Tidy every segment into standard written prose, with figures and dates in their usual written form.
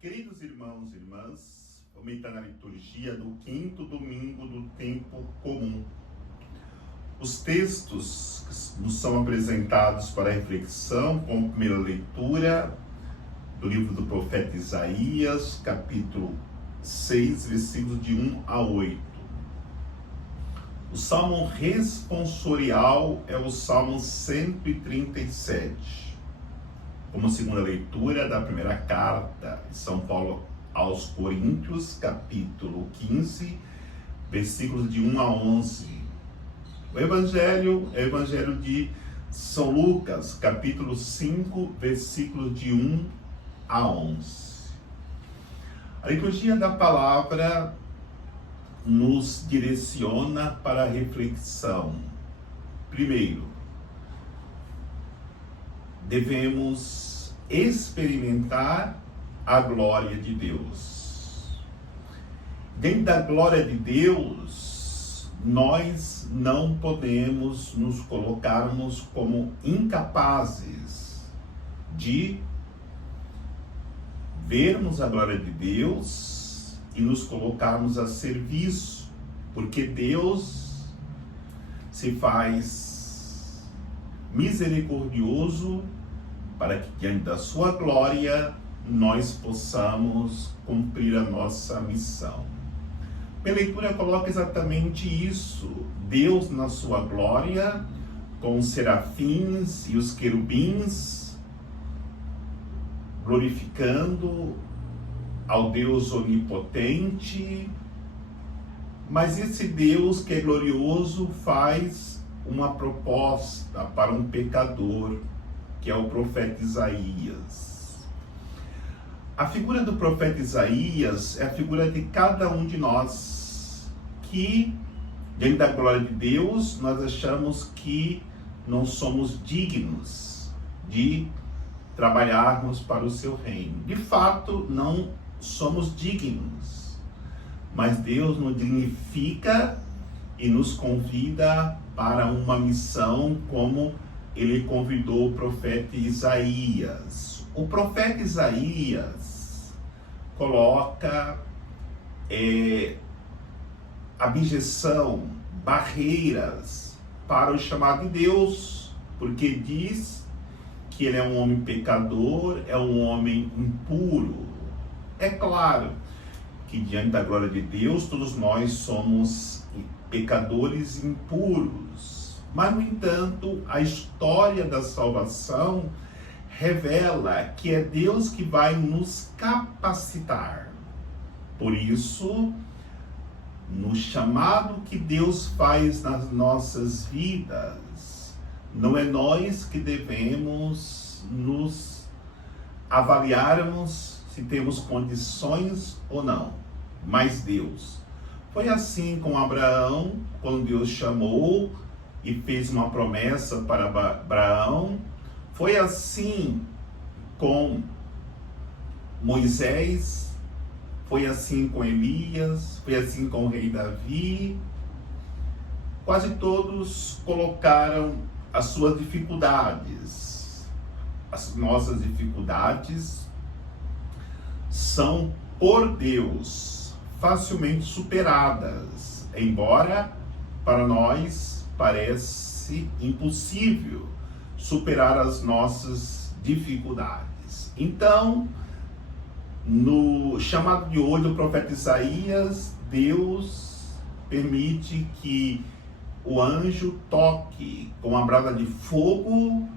Queridos irmãos e irmãs, vamos entrar na liturgia do quinto domingo do tempo comum. Os textos que nos são apresentados para reflexão, como primeira leitura do livro do profeta Isaías, capítulo 6, versículos de 1 a 8. O salmo responsorial é o salmo 137. Como segunda leitura da primeira carta de São Paulo aos Coríntios, capítulo 15, versículos de 1 a 11. O Evangelho é o Evangelho de São Lucas, capítulo 5, versículos de 1 a 11. A liturgia da palavra nos direciona para a reflexão. Primeiro, devemos experimentar a glória de Deus. Dentro da glória de Deus, nós não podemos nos colocarmos como incapazes de vermos a glória de Deus e nos colocarmos a serviço, porque Deus se faz misericordioso para que diante da sua glória nós possamos cumprir a nossa missão. A leitura coloca exatamente isso: Deus na sua glória, com os serafins e os querubins, glorificando ao Deus onipotente, mas esse Deus que é glorioso faz uma proposta para um pecador, que é o profeta Isaías. A figura do profeta Isaías é a figura de cada um de nós, que, diante da glória de Deus, nós achamos que não somos dignos de trabalharmos para o seu reino. De fato, não somos dignos, mas Deus nos dignifica e nos convida para uma missão, como ele convidou o profeta Isaías. O profeta Isaías coloca abjeção, barreiras para o chamado de Deus, porque diz que ele é um homem pecador, é um homem impuro. É claro que diante da glória de Deus, todos nós somos pecadores impuros. Mas, no entanto, a história da salvação revela que é Deus que vai nos capacitar. Por isso, no chamado que Deus faz nas nossas vidas, não é nós que devemos nos avaliarmos se temos condições ou não, mas Deus. Foi assim com Abraão, quando Deus chamou e fez uma promessa para Abraão. Foi assim com Moisés, foi assim com Elias, foi assim com o rei Davi. Quase todos colocaram as suas dificuldades. As nossas dificuldades são, por Deus, facilmente superadas, embora para nós parece impossível superar as nossas dificuldades. Então, no chamado de hoje do profeta Isaías, Deus permite que o anjo toque com uma brasa de fogo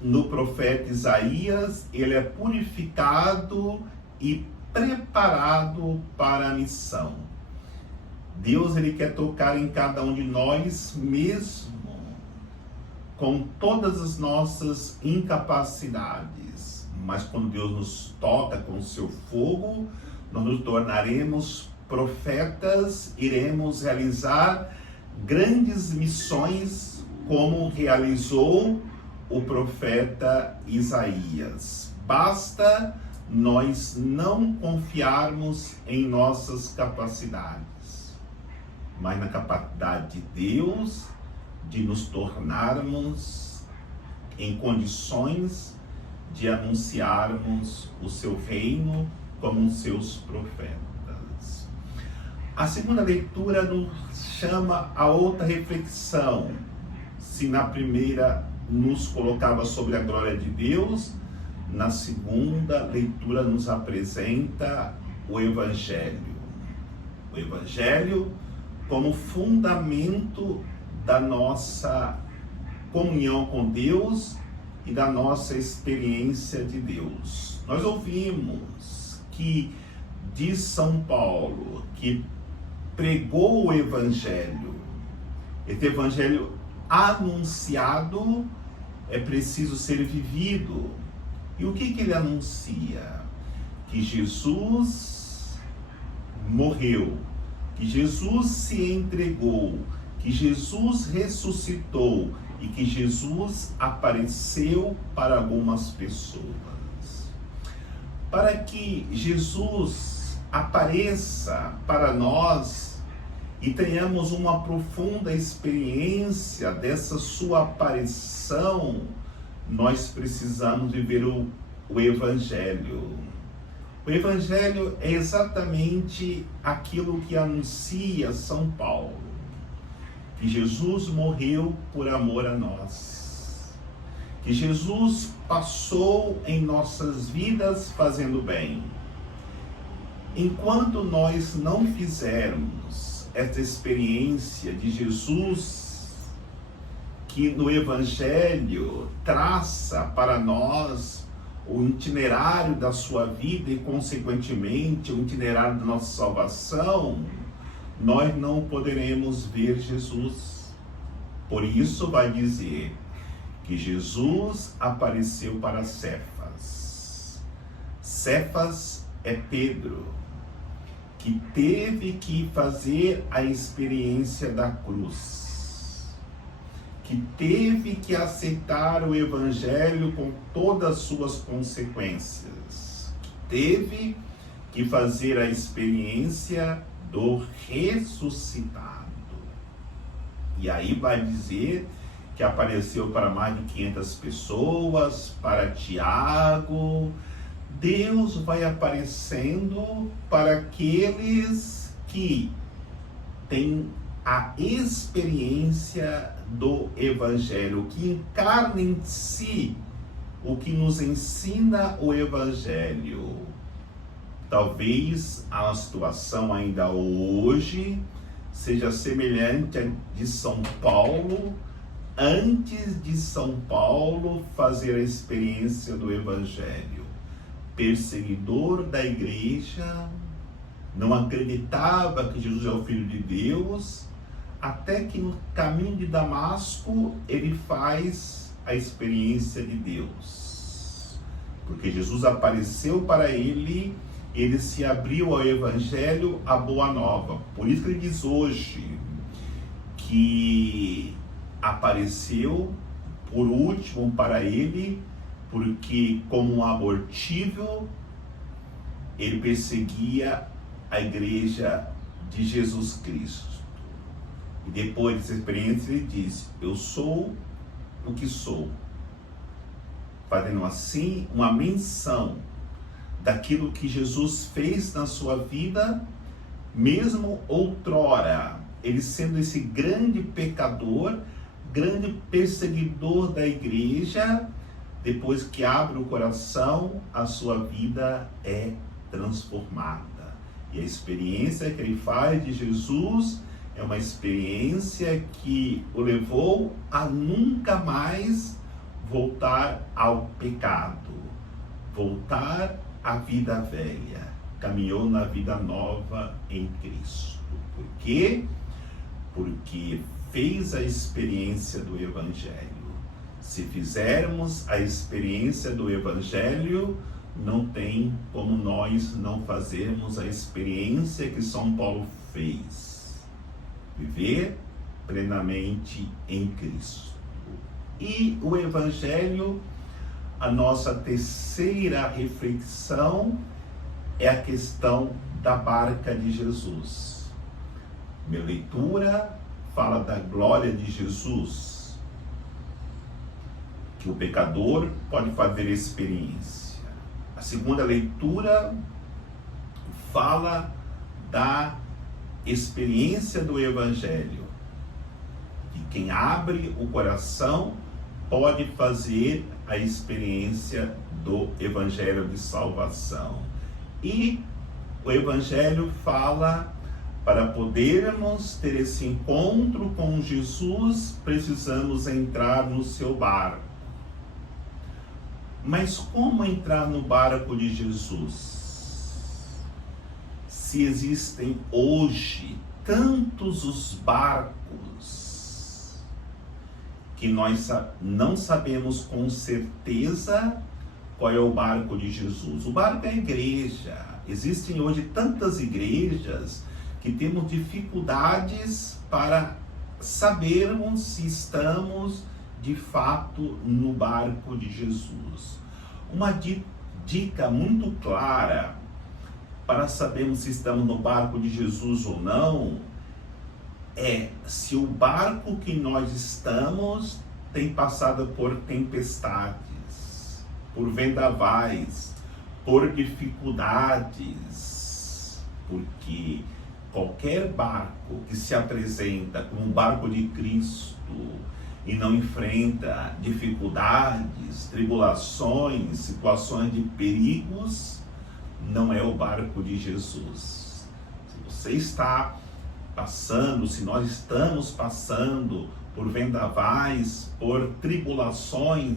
no profeta Isaías. Ele é purificado e preparado para a missão. Deus, ele quer tocar em cada um de nós, mesmo com todas as nossas incapacidades. Mas quando Deus nos toca com o seu fogo, nós nos tornaremos profetas, iremos realizar grandes missões, como realizou o profeta Isaías. Basta nós não confiarmos em nossas capacidades, mas na capacidade de Deus de nos tornarmos em condições de anunciarmos o seu reino como seus profetas. A segunda leitura nos chama a outra reflexão. Se na primeira nos colocava sobre a glória de Deus, na segunda leitura nos apresenta o Evangelho. O Evangelho como fundamento da nossa comunhão com Deus e da nossa experiência de Deus. Nós ouvimos que diz São Paulo que pregou o Evangelho. Esse Evangelho anunciado é preciso ser vivido. E o que ele anuncia? Que Jesus morreu, que Jesus se entregou, que Jesus ressuscitou e que Jesus apareceu para algumas pessoas. Para que Jesus apareça para nós e tenhamos uma profunda experiência dessa sua aparição, nós precisamos viver o Evangelho. O Evangelho é exatamente aquilo que anuncia São Paulo, que Jesus morreu por amor a nós, que Jesus passou em nossas vidas fazendo bem. Enquanto nós não fizermos essa experiência de Jesus, que no Evangelho traça para nós o itinerário da sua vida e, consequentemente, o itinerário da nossa salvação, nós não poderemos ver Jesus. Por isso vai dizer que Jesus apareceu para Cefas. Cefas é Pedro, que teve que fazer a experiência da cruz, que teve que aceitar o Evangelho com todas as suas consequências, que teve que fazer a experiência do ressuscitado. E aí vai dizer que apareceu para mais de 500 pessoas, para Tiago. Deus vai aparecendo para aqueles que têm a experiência do Evangelho, que encarna em si o que nos ensina o Evangelho. Talvez a situação ainda hoje seja semelhante à de São Paulo, antes de São Paulo fazer a experiência do Evangelho. Perseguidor da igreja, não acreditava que Jesus é o Filho de Deus, até que no caminho de Damasco ele faz a experiência de Deus. Porque Jesus apareceu para ele, ele se abriu ao Evangelho, à Boa Nova. Por isso que ele diz hoje que apareceu por último para ele, porque como um abortivo, ele perseguia a igreja de Jesus Cristo. E depois dessa experiência ele diz, eu sou o que sou. Fazendo assim uma menção daquilo que Jesus fez na sua vida, mesmo outrora, ele sendo esse grande pecador, grande perseguidor da igreja. Depois que abre o coração, a sua vida é transformada. E a experiência que ele faz de Jesus é uma experiência que o levou a nunca mais voltar ao pecado, voltar à vida velha. Caminhou na vida nova em Cristo. Por quê? Porque fez a experiência do Evangelho. Se fizermos a experiência do Evangelho, não tem como nós não fazermos a experiência que São Paulo fez. Viver plenamente em Cristo. E o Evangelho, a nossa terceira reflexão, é a questão da barca de Jesus. Minha leitura fala da glória de Jesus, que o pecador pode fazer experiência. A segunda leitura fala da experiência do Evangelho. E quem abre o coração pode fazer a experiência do Evangelho de salvação. E o Evangelho fala, para podermos ter esse encontro com Jesus, precisamos entrar no seu barco. Mas como entrar no barco de Jesus? Se existem hoje tantos os barcos que nós não sabemos com certeza qual é o barco de Jesus. O barco é a igreja. Existem hoje tantas igrejas que temos dificuldades para sabermos se estamos de fato no barco de Jesus. Uma dica muito clara para sabermos se estamos no barco de Jesus ou não é se o barco que nós estamos tem passado por tempestades, por vendavais, por dificuldades, porque qualquer barco que se apresenta como um barco de Cristo e não enfrenta dificuldades, tribulações, situações de perigos, não é o barco de Jesus. Se você está passando, se nós estamos passando por vendavais, por tribulações,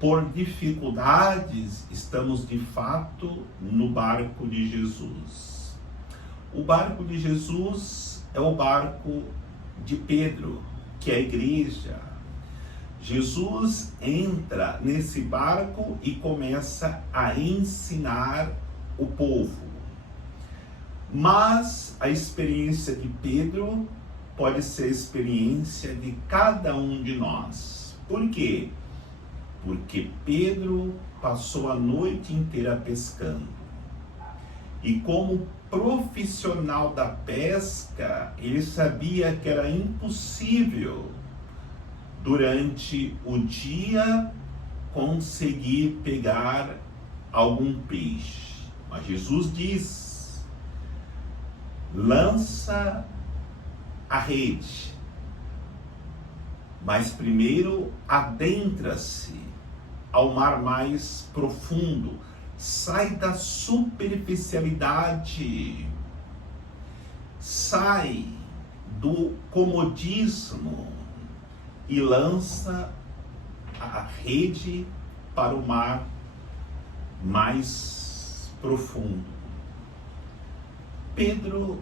por dificuldades, estamos de fato no barco de Jesus. O barco de Jesus é o barco de Pedro, que é a igreja. Jesus entra nesse barco e começa a ensinar o povo. Mas a experiência de Pedro pode ser a experiência de cada um de nós. Por quê? Porque Pedro passou a noite inteira pescando. E como profissional da pesca, ele sabia que era impossível durante o dia conseguir pegar algum peixe. Mas Jesus diz: lança a rede, mas primeiro adentra-se ao mar mais profundo. Sai da superficialidade, sai do comodismo e lança a rede para o mar mais profundo. Pedro,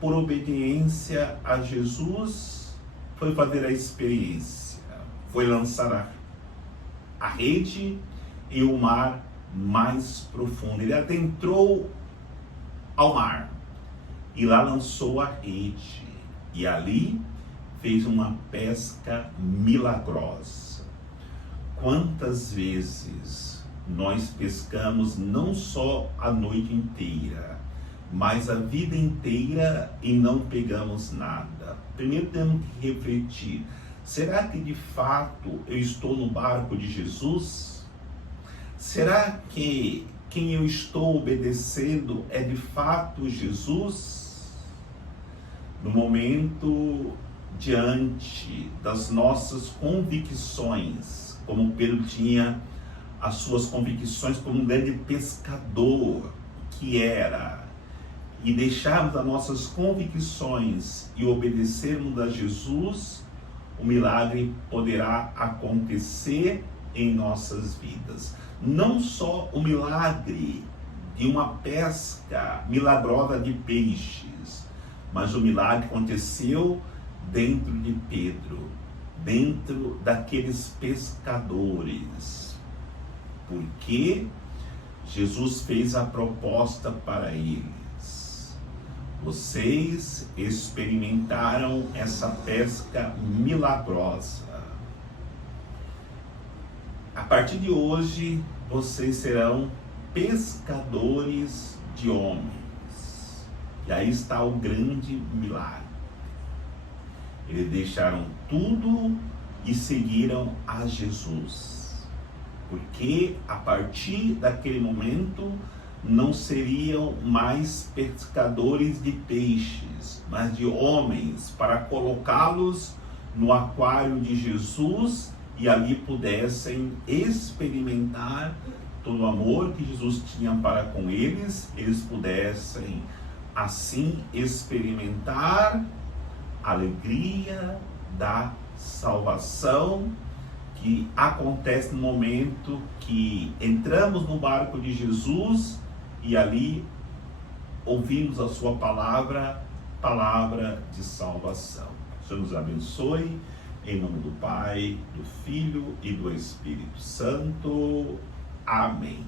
por obediência a Jesus, foi fazer a experiência, foi lançar a rede e o mar mais profundo. Ele adentrou ao mar e lá lançou a rede e ali fez uma pesca milagrosa. Quantas vezes nós pescamos não só a noite inteira, mas a vida inteira e não pegamos nada? Primeiro temos que refletir: será que de fato eu estou no barco de Jesus? Será que quem eu estou obedecendo é de fato Jesus? No momento, diante das nossas convicções, como Pedro tinha as suas convicções como um grande pescador que era, e deixarmos as nossas convicções e obedecermos a Jesus, o milagre poderá acontecer em nossas vidas. Não só o milagre de uma pesca milagrosa de peixes, mas o milagre aconteceu dentro de Pedro, dentro daqueles pescadores, porque Jesus fez a proposta para eles: vocês experimentaram essa pesca milagrosa. A partir de hoje, vocês serão pescadores de homens. E aí está o grande milagre. Eles deixaram tudo e seguiram a Jesus. Porque a partir daquele momento, não seriam mais pescadores de peixes, mas de homens, para colocá-los no aquário de Jesus e ali pudessem experimentar todo o amor que Jesus tinha para com eles pudessem assim experimentar a alegria da salvação que acontece no momento que entramos no barco de Jesus e ali ouvimos a sua palavra de salvação. O Senhor nos abençoe, em nome do Pai, do Filho e do Espírito Santo. Amém.